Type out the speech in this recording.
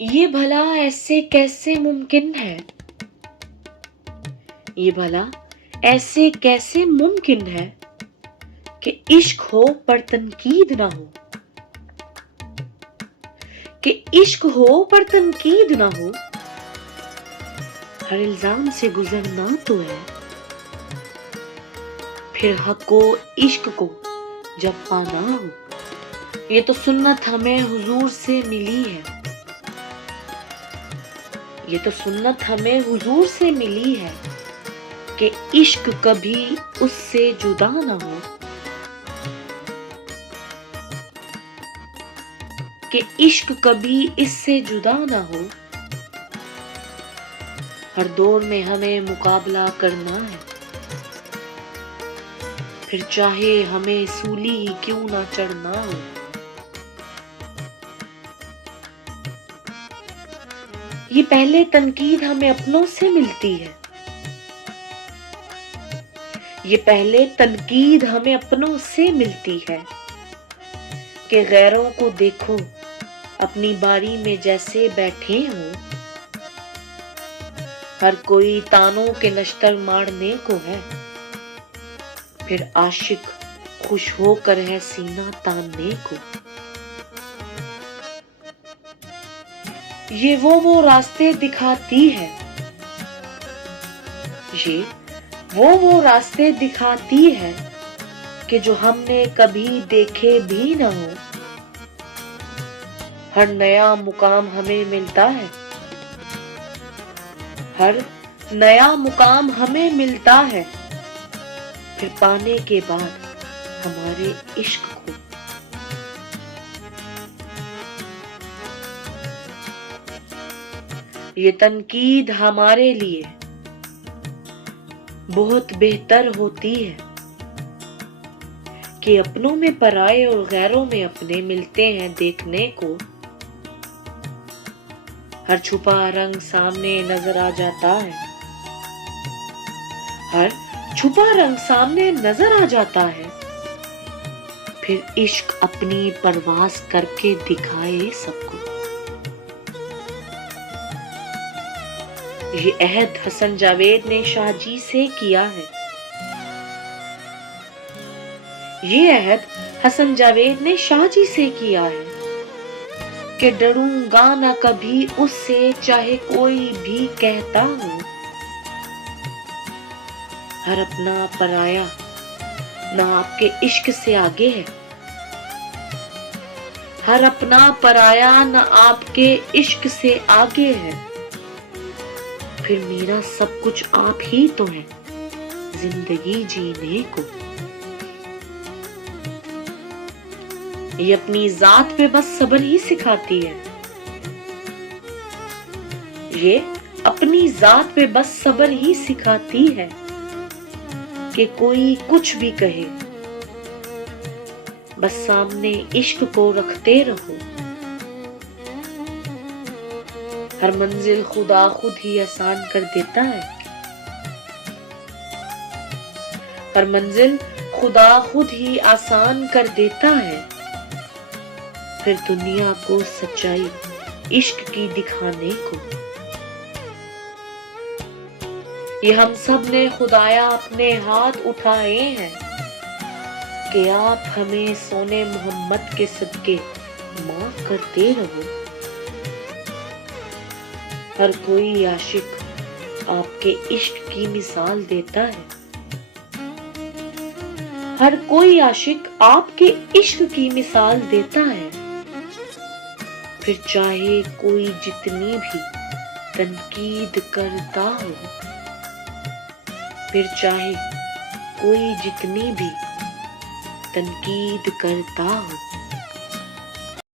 یہ بھلا ایسے کیسے ممکن ہے؟ یہ بھلا ایسے کیسے ممکن ہے کہ عشق ہو پر تنقید نہ ہو، کہ عشق ہو پر تنقید نہ ہو، ہر الزام سے گزرنا تو ہے، پھر حق و عشق کو جب پانا ہو۔ یہ تو سنت ہمیں حضور سے ملی ہے، یہ تو سنت ہمیں حضور سے ملی ہے کہ عشق کبھی اس سے جدا نہ ہو، کہ عشق کبھی اس سے جدا نہ ہو۔ ہر دور میں ہمیں مقابلہ کرنا ہے، پھر چاہے ہمیں سولی ہی کیوں نہ چڑھنا ہو۔ یہ پہلے تنقید ہمیں اپنوں سے ملتی ہے، یہ پہلے تنقید ہمیں اپنوں سے ملتی ہے کہ غیروں کو دیکھو اپنی باری میں جیسے بیٹھے ہوں، ہر کوئی تانوں کے نشتر مارنے کو ہے، پھر عاشق خوش ہو کر ہے سینہ تاننے کو۔ یہ وہ راستے دکھاتی ہے، یہ وہ راستے دکھاتی ہے کہ جو ہم نے کبھی دیکھے بھی نہ ہو۔ ہر نیا مقام ہمیں ملتا ہے، ہر نیا مقام ہمیں ملتا ہے، پھر پانے کے بعد ہمارے عشق کو۔ یہ تنقید ہمارے لیے بہت بہتر ہوتی ہے کہ اپنوں میں پرائے اور غیروں میں اپنے ملتے ہیں دیکھنے کو۔ ہر چھپا رنگ سامنے نظر آ جاتا ہے، ہر چھپا رنگ سامنے نظر آ جاتا ہے، پھر عشق اپنی پرواز کر کے دکھائے سب کو۔ یہ عہد حسن جاوید نے شاہ جی سے کیا ہے، یہ عہد حسن جاوید نے شاہ جی سے کیا ہے کہ ڈروں گا نہ کبھی اس سے چاہے کوئی بھی کہتا ہو۔ ہر اپنا پرایا نہ آپ کے عشق سے آگے ہے، ہر اپنا پرایا نہ آپ کے عشق سے آگے ہے، پھر میرا سب کچھ آپ ہی تو ہے زندگی جینے کو۔ یہ اپنی ذات پہ بس صبر ہی سکھاتی ہے، یہ اپنی ذات پہ بس صبر ہی سکھاتی ہے کہ کوئی کچھ بھی کہے، بس سامنے عشق کو رکھتے رہو۔ ہر منزل خدا خود ہی آسان کر دیتا ہے، ہر منزل خدا خود ہی آسان کر دیتا ہے، پھر دنیا کو سچائی عشق کی دکھانے کو۔ یہ ہم سب نے خدایا اپنے ہاتھ اٹھائے ہیں کہ آپ ہمیں سونے محمد کے صدقے معاف کرتے رہو۔ ہر کوئی عاشق آپ کے عشق کی مثال دیتا ہے، ہر کوئی عاشق آپ کے عشق کی مثال دیتا ہے، پھر چاہے کوئی جتنی بھی تنقید کرتا ہو، پھر چاہے کوئی جتنی بھی تنقید کرتا ہو۔